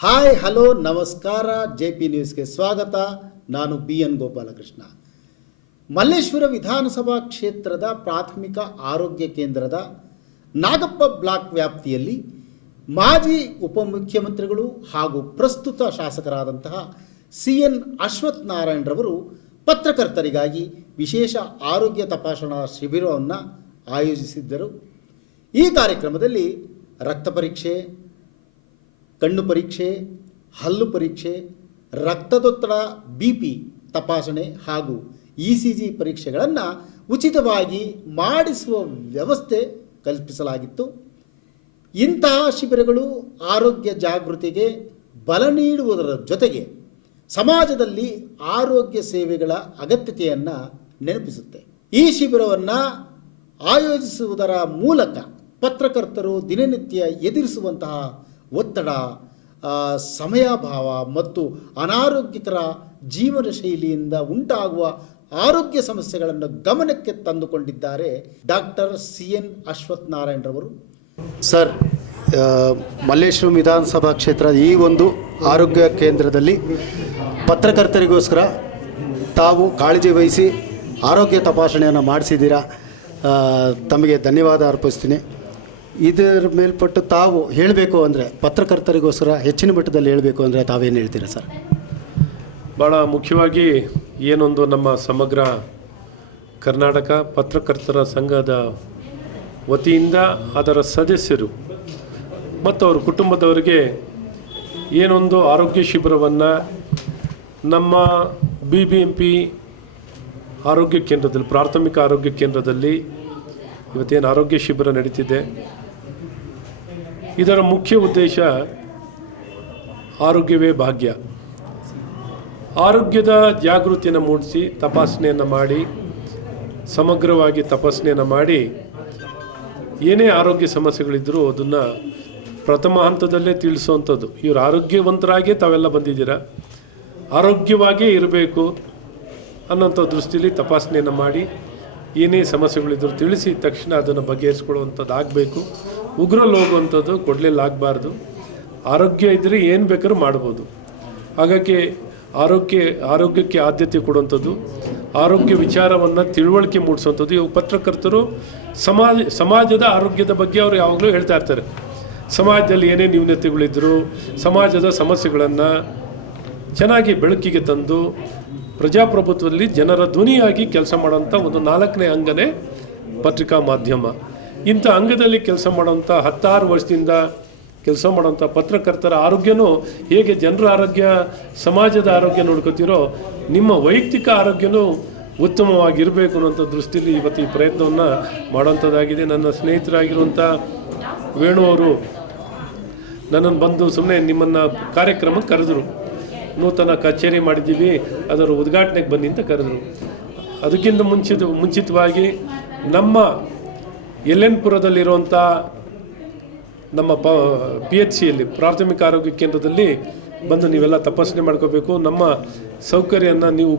Hi hello ನಮಸ್ಕಾರ. JP ನ್ಯೂಸ್ಗೆ ಸ್ವಾಗತ. ನಾನು BN ಗೋಪಾಲಕೃಷ್ಣ. ಮಲ್ಲೇಶ್ವರ ವಿಧಾನಸಭಾ ಕ್ಷೇತ್ರದ ಪ್ರಾಥಮಿಕ ಆರೋಗ್ಯ ಕೇಂದ್ರದ ನಾಗಪ್ಪ ಬ್ಲಾಕ್ ವ್ಯಾಪ್ತಿಯಲ್ಲಿ ಮಾಜಿ ಉಪಮುಖ್ಯಮಂತ್ರಿಗಳು ಹಾಗೂ ಪ್ರಸ್ತುತ ಶಾಸಕರಾದಂತಹ CN ಅಶ್ವಥ್ ನಾರಾಯಣರವರು ಪತ್ರಕರ್ತರಿಗಾಗಿ ವಿಶೇಷ ಆರೋಗ್ಯ ತಪಾಸಣಾ ಶಿಬಿರವನ್ನು ಆಯೋಜಿಸಿದ್ದರು. ಈ ಕಾರ್ಯಕ್ರಮದಲ್ಲಿ ರಕ್ತ ಪರೀಕ್ಷೆ, ಕಣ್ಣು ಪರೀಕ್ಷೆ, ಹಲ್ಲು ಪರೀಕ್ಷೆ, ರಕ್ತದೊತ್ತಡ BP ತಪಾಸಣೆ ಹಾಗೂ ECG ಪರೀಕ್ಷೆಗಳನ್ನು ಉಚಿತವಾಗಿ ಮಾಡಿಸುವ ವ್ಯವಸ್ಥೆ ಕಲ್ಪಿಸಲಾಗಿತ್ತು. ಇಂತಹ ಶಿಬಿರಗಳು ಆರೋಗ್ಯ ಜಾಗೃತಿಗೆ ಬಲ ನೀಡುವುದರ ಜೊತೆಗೆ ಸಮಾಜದಲ್ಲಿ ಆರೋಗ್ಯ ಸೇವೆಗಳ ಅಗತ್ಯತೆಯನ್ನು ನೆನಪಿಸುತ್ತೆ. ಈ ಶಿಬಿರವನ್ನು ಆಯೋಜಿಸುವುದರ ಮೂಲಕ ಪತ್ರಕರ್ತರು ದಿನನಿತ್ಯ ಎದುರಿಸುವಂತಹ ಒತ್ತಡ, ಸಮಯಾಭಾವ ಮತ್ತು ಅನಾರೋಗ್ಯಕರ ಜೀವನ ಶೈಲಿಯಿಂದ ಉಂಟಾಗುವ ಆರೋಗ್ಯ ಸಮಸ್ಯೆಗಳನ್ನು ಗಮನಕ್ಕೆ ತಂದುಕೊಂಡಿದ್ದಾರೆ ಡಾಕ್ಟರ್ CN ಅಶ್ವಥ್ ನಾರಾಯಣರವರು. ಸರ್, ಮಲ್ಲೇಶ್ವರ ವಿಧಾನಸಭಾ ಕ್ಷೇತ್ರದ ಈ ಒಂದು ಆರೋಗ್ಯ ಕೇಂದ್ರದಲ್ಲಿ ಪತ್ರಕರ್ತರಿಗೋಸ್ಕರ ತಾವು ಕಾಳಜಿ ವಹಿಸಿ ಆರೋಗ್ಯ ತಪಾಸಣೆಯನ್ನು ಮಾಡಿಸಿದ್ದೀರಾ. ತಮಗೆ ಧನ್ಯವಾದ ಅರ್ಪಿಸ್ತೀನಿ. ಇದರ ಮೇಲ್ಪಟ್ಟು ತಾವು ಹೇಳಬೇಕು ಅಂದರೆ, ಪತ್ರಕರ್ತರಿಗೋಸ್ಕರ ಹೆಚ್ಚಿನ ಮಟ್ಟದಲ್ಲಿ ಹೇಳಬೇಕು ಅಂದರೆ ತಾವೇನು ಹೇಳ್ತೀರಾ ಸರ್? ಭಾಳ ಮುಖ್ಯವಾಗಿ ಏನೊಂದು ನಮ್ಮ ಸಮಗ್ರ ಕರ್ನಾಟಕ ಪತ್ರಕರ್ತರ ಸಂಘದ ವತಿಯಿಂದ ಅದರ ಸದಸ್ಯರು ಮತ್ತು ಅವರ ಕುಟುಂಬದವರಿಗೆ ಏನೊಂದು ಆರೋಗ್ಯ ಶಿಬಿರವನ್ನು ನಮ್ಮ BBMP ಆರೋಗ್ಯ ಕೇಂದ್ರದಲ್ಲಿ, ಪ್ರಾಥಮಿಕ ಆರೋಗ್ಯ ಕೇಂದ್ರದಲ್ಲಿ ಇವತ್ತೇನು ಆರೋಗ್ಯ ಶಿಬಿರ ನಡೀತಿದೆ, ಇದರ ಮುಖ್ಯ ಉದ್ದೇಶ ಆರೋಗ್ಯವೇ ಭಾಗ್ಯ. ಆರೋಗ್ಯದ ಜಾಗೃತಿಯನ್ನು ಮೂಡಿಸಿ ತಪಾಸಣೆಯನ್ನು ಮಾಡಿ, ಸಮಗ್ರವಾಗಿ ತಪಾಸಣೆಯನ್ನು ಮಾಡಿ, ಏನೇ ಆರೋಗ್ಯ ಸಮಸ್ಯೆಗಳಿದ್ದರೂ ಅದನ್ನು ಪ್ರಥಮ ಹಂತದಲ್ಲೇ ತಿಳಿಸುವಂಥದ್ದು. ಇವರು ಆರೋಗ್ಯವಂತರಾಗೇ ತಾವೆಲ್ಲ ಬಂದಿದ್ದೀರಾ, ಆರೋಗ್ಯವಾಗೇ ಇರಬೇಕು ಅನ್ನೋಂಥ ದೃಷ್ಟಿಯಲ್ಲಿ ತಪಾಸಣೆಯನ್ನು ಮಾಡಿ ಏನೇ ಸಮಸ್ಯೆಗಳಿದ್ದರೂ ತಿಳಿಸಿ ತಕ್ಷಣ ಅದನ್ನು ಬಗೆಹರಿಸ್ಕೊಳ್ಳುವಂಥದ್ದು ಆಗಬೇಕು. ಉಗ್ರಲ್ಲಿ ಹೋಗುವಂಥದ್ದು ಕೊಡಲೆಲ್ಲ ಆಗಬಾರ್ದು. ಆರೋಗ್ಯ ಇದ್ದರೆ ಏನು ಬೇಕಾದ್ರೂ ಮಾಡ್ಬೋದು. ಹಾಗಾಗಿ ಆರೋಗ್ಯಕ್ಕೆ ಆದ್ಯತೆ ಕೊಡುವಂಥದ್ದು, ಆರೋಗ್ಯ ವಿಚಾರವನ್ನು ತಿಳುವಳಿಕೆ ಮೂಡಿಸುವಂಥದ್ದು. ಇವಾಗ ಪತ್ರಕರ್ತರು ಸಮಾಜದ ಆರೋಗ್ಯದ ಬಗ್ಗೆ ಅವರು ಯಾವಾಗಲೂ ಹೇಳ್ತಾ ಇರ್ತಾರೆ. ಸಮಾಜದಲ್ಲಿ ಏನೇ ನ್ಯೂನತೆಗಳಿದ್ದರೂ ಸಮಾಜದ ಸಮಸ್ಯೆಗಳನ್ನು ಚೆನ್ನಾಗಿ ಬೆಳಕಿಗೆ ತಂದು ಪ್ರಜಾಪ್ರಭುತ್ವದಲ್ಲಿ ಜನರ ಧ್ವನಿಯಾಗಿ ಕೆಲಸ ಮಾಡೋಂಥ ಒಂದು 4ನೇ ಅಂಗನೇ ಪತ್ರಿಕಾ ಮಾಧ್ಯಮ. ಇಂಥ ಅಂಗದಲ್ಲಿ ಕೆಲಸ ಮಾಡೋಂಥ 16 ವರ್ಷದಿಂದ ಕೆಲಸ ಮಾಡೋಂಥ ಪತ್ರಕರ್ತರ ಆರೋಗ್ಯನೂ ಹೇಗೆ ಜನರ ಆರೋಗ್ಯ, ಸಮಾಜದ ಆರೋಗ್ಯ ನೋಡ್ಕೋತೀರೋ, ನಿಮ್ಮ ವೈಯಕ್ತಿಕ ಆರೋಗ್ಯನೂ ಉತ್ತಮವಾಗಿರಬೇಕು ಅನ್ನೋಂಥ ದೃಷ್ಟಿಯಲ್ಲಿ ಇವತ್ತು ಈ ಪ್ರಯತ್ನವನ್ನು ಮಾಡೋಂಥದ್ದಾಗಿದೆ. ನನ್ನ ಸ್ನೇಹಿತರಾಗಿರುವಂಥ ವೇಣು ಅವರು ನನ್ನನ್ನು ಬಂದು ಸುಮ್ಮನೆ ನಿಮ್ಮನ್ನು ಕಾರ್ಯಕ್ರಮಕ್ಕೆ ಕರೆದರು. ನೂತನ ಕಚೇರಿ ಮಾಡಿದ್ದೀವಿ, ಅದರ ಉದ್ಘಾಟನೆಗೆ ಬನ್ನಿ ಅಂತ ಕರೆದರು. ಅದಕ್ಕಿಂತ ಮುಂಚಿತವಾಗಿ ನಮ್ಮ ಯಲ್ಲೆನ್ಪುರದಲ್ಲಿರುವಂಥ ನಮ್ಮ PHCಯಲ್ಲಿ ಪ್ರಾಥಮಿಕ ಆರೋಗ್ಯ ಕೇಂದ್ರದಲ್ಲಿ ಬಂದು ನೀವೆಲ್ಲ ತಪಾಸಣೆ ಮಾಡ್ಕೋಬೇಕು, ನಮ್ಮ ಸೌಕರ್ಯವನ್ನು ನೀವು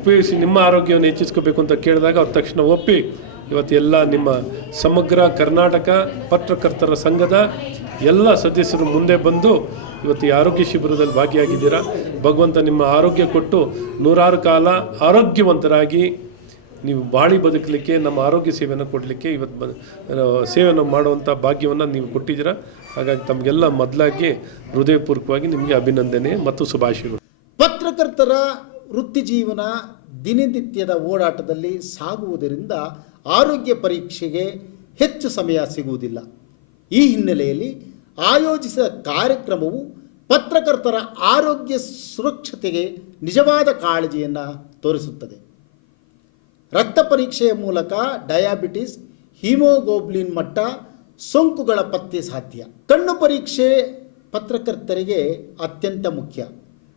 ಉಪಯೋಗಿಸಿ ನಿಮ್ಮ ಆರೋಗ್ಯವನ್ನು ಹೆಚ್ಚಿಸ್ಕೋಬೇಕು ಅಂತ ಕೇಳಿದಾಗ ಅವ್ರು ತಕ್ಷಣ ಒಪ್ಪಿ ಇವತ್ತು ಎಲ್ಲ ನಿಮ್ಮ ಸಮಗ್ರ ಕರ್ನಾಟಕ ಪತ್ರಕರ್ತರ ಸಂಘದ ಎಲ್ಲ ಸದಸ್ಯರು ಮುಂದೆ ಬಂದು ಇವತ್ತು ಈ ಆರೋಗ್ಯ ಶಿಬಿರದಲ್ಲಿ ಭಾಗಿಯಾಗಿದ್ದೀರಾ. ಭಗವಂತ ನಿಮ್ಮ ಆರೋಗ್ಯ ಕೊಟ್ಟು 100 ಕಾಲ ಆರೋಗ್ಯವಂತರಾಗಿ ನೀವು ಬಾಳಿ ಬದುಕಲಿಕ್ಕೆ, ನಮ್ಮ ಆರೋಗ್ಯ ಸೇವೆಯನ್ನು ಕೊಡಲಿಕ್ಕೆ ಇವತ್ತು ಸೇವೆಯನ್ನು ಮಾಡುವಂಥ ಭಾಗ್ಯವನ್ನು ನೀವು ಕೊಟ್ಟಿದ್ದೀರಾ. ಹಾಗಾಗಿ ತಮಗೆಲ್ಲ ಮೊದಲಾಗಿ ಹೃದಯಪೂರ್ವಕವಾಗಿ ನಿಮಗೆ ಅಭಿನಂದನೆ ಮತ್ತು ಶುಭಾಶಯಗಳು. ಪತ್ರಕರ್ತರ ವೃತ್ತಿ ಜೀವನ ದಿನನಿತ್ಯದ ಓಡಾಟದಲ್ಲಿ ಸಾಗುವುದರಿಂದ ಆರೋಗ್ಯ ಪರೀಕ್ಷೆಗೆ ಹೆಚ್ಚು ಸಮಯ ಸಿಗುವುದಿಲ್ಲ. ಈ ಹಿನ್ನೆಲೆಯಲ್ಲಿ ಆಯೋಜಿಸಿದ ಕಾರ್ಯಕ್ರಮವು ಪತ್ರಕರ್ತರ ಆರೋಗ್ಯ ಸುರಕ್ಷತೆಗೆ ನಿಜವಾದ ಕಾಳಜಿಯನ್ನು ತೋರಿಸುತ್ತದೆ. ರಕ್ತ ಪರೀಕ್ಷೆಯ ಮೂಲಕ ಡಯಾಬಿಟಿಸ್, ಹಿಮೋಗ್ಲೋಬಿನ್ ಮಟ್ಟ, ಸೋಂಕುಗಳ ಪತ್ತೆ ಸಾಧ್ಯ. ಕಣ್ಣು ಪರೀಕ್ಷೆ ಪತ್ರಕರ್ತರಿಗೆ ಅತ್ಯಂತ ಮುಖ್ಯ.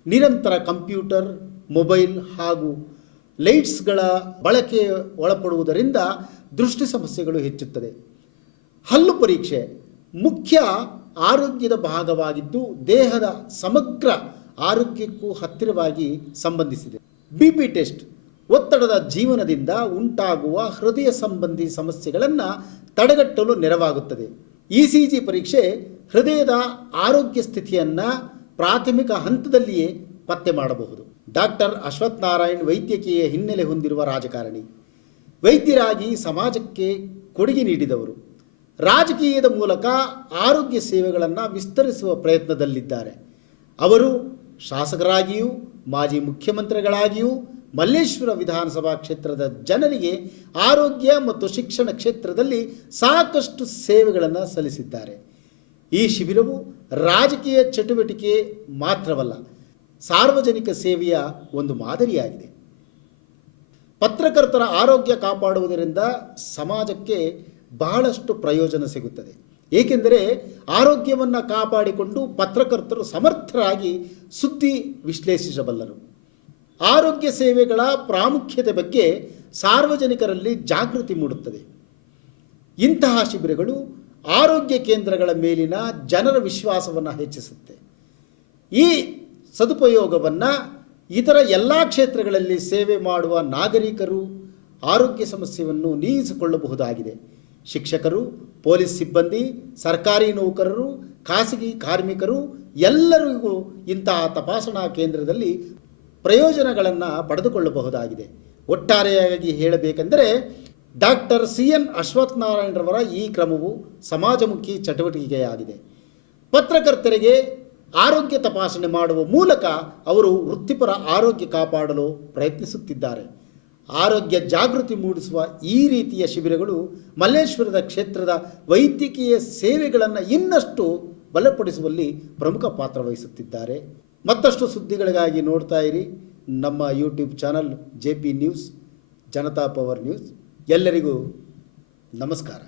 ನಿರಂತರ ಕಂಪ್ಯೂಟರ್, ಮೊಬೈಲ್ ಹಾಗೂ ಲೈಟ್ಸ್ಗಳ ಬಳಕೆ ಒಳಪಡುವುದರಿಂದ ದೃಷ್ಟಿ ಸಮಸ್ಯೆಗಳು ಹೆಚ್ಚುತ್ತದೆ. ಹಲ್ಲು ಪರೀಕ್ಷೆ ಮುಖ್ಯ ಆರೋಗ್ಯದ ಭಾಗವಾಗಿದ್ದು ದೇಹದ ಸಮಗ್ರ ಆರೋಗ್ಯಕ್ಕೂ ಹತ್ತಿರವಾಗಿ ಸಂಬಂಧಿಸಿದೆ. BP ಟೆಸ್ಟ್ ಒತ್ತಡದ ಜೀವನದಿಂದ ಉಂಟಾಗುವ ಹೃದಯ ಸಂಬಂಧಿ ಸಮಸ್ಯೆಗಳನ್ನು ತಡೆಗಟ್ಟಲು ನೆರವಾಗುತ್ತದೆ. ECG ಪರೀಕ್ಷೆ ಹೃದಯದ ಆರೋಗ್ಯ ಸ್ಥಿತಿಯನ್ನು ಪ್ರಾಥಮಿಕ ಹಂತದಲ್ಲಿಯೇ ಪತ್ತೆ ಮಾಡಬಹುದು. ಡಾಕ್ಟರ್ ಅಶ್ವಥ್ ನಾರಾಯಣ್ ವೈದ್ಯಕೀಯ ಹಿನ್ನೆಲೆ ಹೊಂದಿರುವ ರಾಜಕಾರಣಿ, ವೈದ್ಯರಾಗಿ ಸಮಾಜಕ್ಕೆ ಕೊಡುಗೆ ನೀಡಿದವರು, ರಾಜಕೀಯದ ಮೂಲಕ ಆರೋಗ್ಯ ಸೇವೆಗಳನ್ನು ವಿಸ್ತರಿಸುವ ಪ್ರಯತ್ನದಲ್ಲಿದ್ದಾರೆ. ಅವರು ಶಾಸಕರಾಗಿಯೂ ಮಾಜಿ ಮುಖ್ಯಮಂತ್ರಿಗಳಾಗಿಯೂ ಮಲ್ಲೇಶ್ವರ ವಿಧಾನಸಭಾ ಕ್ಷೇತ್ರದ ಜನರಿಗೆ ಆರೋಗ್ಯ ಮತ್ತು ಶಿಕ್ಷಣ ಕ್ಷೇತ್ರದಲ್ಲಿ ಸಾಕಷ್ಟು ಸೇವೆಗಳನ್ನು ಸಲ್ಲಿಸಿದ್ದಾರೆ. ಈ ಶಿಬಿರವು ರಾಜಕೀಯ ಚಟುವಟಿಕೆ ಮಾತ್ರವಲ್ಲ, ಸಾರ್ವಜನಿಕ ಸೇವೆಯ ಒಂದು ಮಾದರಿಯಾಗಿದೆ. ಪತ್ರಕರ್ತರ ಆರೋಗ್ಯ ಕಾಪಾಡುವುದರಿಂದ ಸಮಾಜಕ್ಕೆ ಬಹಳಷ್ಟು ಪ್ರಯೋಜನ ಸಿಗುತ್ತದೆ. ಏಕೆಂದರೆ ಆರೋಗ್ಯವನ್ನು ಕಾಪಾಡಿಕೊಂಡು ಪತ್ರಕರ್ತರು ಸಮರ್ಥರಾಗಿ ಸುದ್ದಿ ವಿಶ್ಲೇಷಿಸಬಲ್ಲರು. ಆರೋಗ್ಯ ಸೇವೆಗಳ ಪ್ರಾಮುಖ್ಯತೆ ಬಗ್ಗೆ ಸಾರ್ವಜನಿಕರಲ್ಲಿ ಜಾಗೃತಿ ಮೂಡುತ್ತದೆ. ಇಂತಹ ಶಿಬಿರಗಳು ಆರೋಗ್ಯ ಕೇಂದ್ರಗಳ ಮೇಲಿನ ಜನರ ವಿಶ್ವಾಸವನ್ನು ಹೆಚ್ಚಿಸುತ್ತೆ. ಈ ಸದುಪಯೋಗವನ್ನು ಇತರ ಎಲ್ಲ ಕ್ಷೇತ್ರಗಳಲ್ಲಿ ಸೇವೆ ಮಾಡುವ ನಾಗರಿಕರು ಆರೋಗ್ಯ ಸಮಸ್ಯೆಯನ್ನು ನೀಗಿಸಿಕೊಳ್ಳಬಹುದಾಗಿದೆ. ಶಿಕ್ಷಕರು, ಪೊಲೀಸ್ ಸಿಬ್ಬಂದಿ, ಸರ್ಕಾರಿ ನೌಕರರು, ಖಾಸಗಿ ಕಾರ್ಮಿಕರು ಎಲ್ಲರಿಗೂ ಇಂತಹ ತಪಾಸಣಾ ಕೇಂದ್ರದಲ್ಲಿ ಪ್ರಯೋಜನಗಳನ್ನು ಪಡೆದುಕೊಳ್ಳಬಹುದಾಗಿದೆ. ಒಟ್ಟಾರೆಯಾಗಿ ಹೇಳಬೇಕೆಂದರೆ ಡಾಕ್ಟರ್ CN ಅಶ್ವಥ್ ನಾರಾಯಣರವರ ಈ ಕ್ರಮವು ಸಮಾಜಮುಖಿ ಚಟುವಟಿಕೆಯಾಗಿದೆ. ಪತ್ರಕರ್ತರಿಗೆ ಆರೋಗ್ಯ ತಪಾಸಣೆ ಮಾಡುವ ಮೂಲಕ ಅವರು ವೃತ್ತಿಪರ ಆರೋಗ್ಯ ಕಾಪಾಡಲು ಪ್ರಯತ್ನಿಸುತ್ತಿದ್ದಾರೆ. ಆರೋಗ್ಯ ಜಾಗೃತಿ ಮೂಡಿಸುವ ಈ ರೀತಿಯ ಶಿಬಿರಗಳು ಮಲ್ಲೇಶ್ವರದ ಕ್ಷೇತ್ರದ ವೈದ್ಯಕೀಯ ಸೇವೆಗಳನ್ನು ಇನ್ನಷ್ಟು ಬಲಪಡಿಸುವಲ್ಲಿ ಪ್ರಮುಖ ಪಾತ್ರ ವಹಿಸುತ್ತಿದ್ದಾರೆ. ಮತ್ತಷ್ಟು ಸುದ್ದಿಗಳಿಗಾಗಿ ನೋಡ್ತಾ ಇರಿ ನಮ್ಮ YouTube channel JP news, Janata power news. ಎಲ್ಲರಿಗೂ ನಮಸ್ಕಾರ.